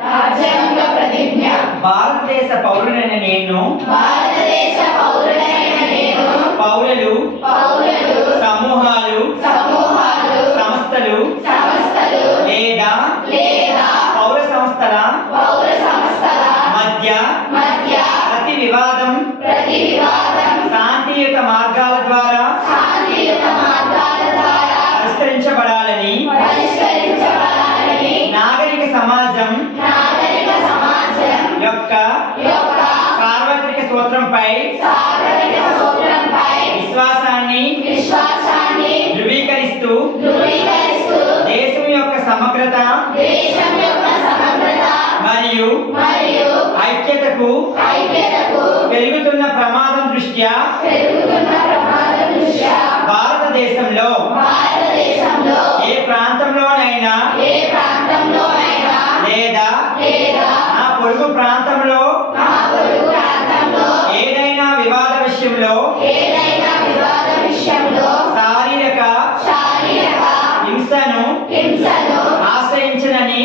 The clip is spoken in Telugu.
రాజ్యాంగ ప్రతిజ్ఞ. భారతదేశ పౌరుడైన నేను పౌరులు సమూహాలు సంస్థలు లేదా పౌర సంస్థల మధ్య ప్రతి వివాదం శాంతియుత మార్గాల ద్వారా పరిష్కరించబడాలని నాగరిక సమాజం యొక్క సార్వత్రిక సూత్రంపై విశ్వాసాన్ని ధృవీకరిస్తూ దేశం యొక్క సమగ్రత మరియు ఐక్యతకు పెరుగుతున్న ప్రమాదం దృష్ట్యా భారతదేశంలో ఏ ప్రాంతంలోనైనా లేదా నా పొరుగు ప్రాంతంలో ఏదైనా వివాద విషయంలో శారీరక హింసను ఆశ్రయించనని